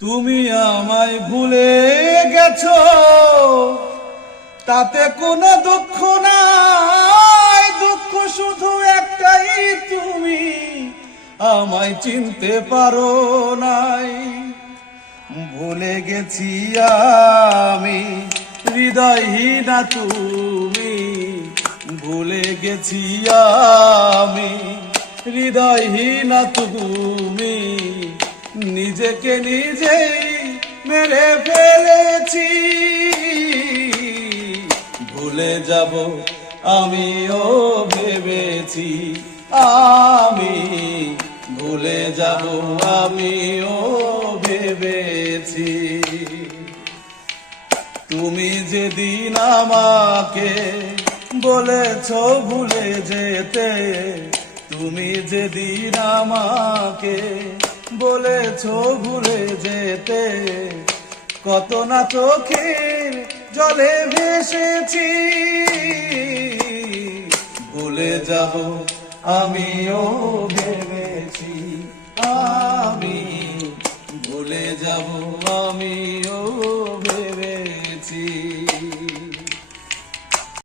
তুমি আমায় ভুলে গেছো, তাতে কোনো দুঃখ নাই। দুঃখ শুধু একটাই, তুমি আমায় চিনতে পারো নাই। ভুলে গেছি আমি হৃদয়হীনা তুমি, ভুলে গেছি আমি হৃদয়হীনা তুমি। নিজেকে নিজেই মেরে ফেলেছি, ভুলে যাব আমিও ভেবেছি। আমি ভুলে যাব আমিও ভেবেছি। তুমি যেদিন আমাকে বলেছ ভুলে যেতে, তুমি যেদিন আমাকে বলেছ ভুলে যেতে, কত না চোখের জলে ভেসেছি। ভুলে যাব আমিও ভেবেছি, আমি ভুলে যাব আমিও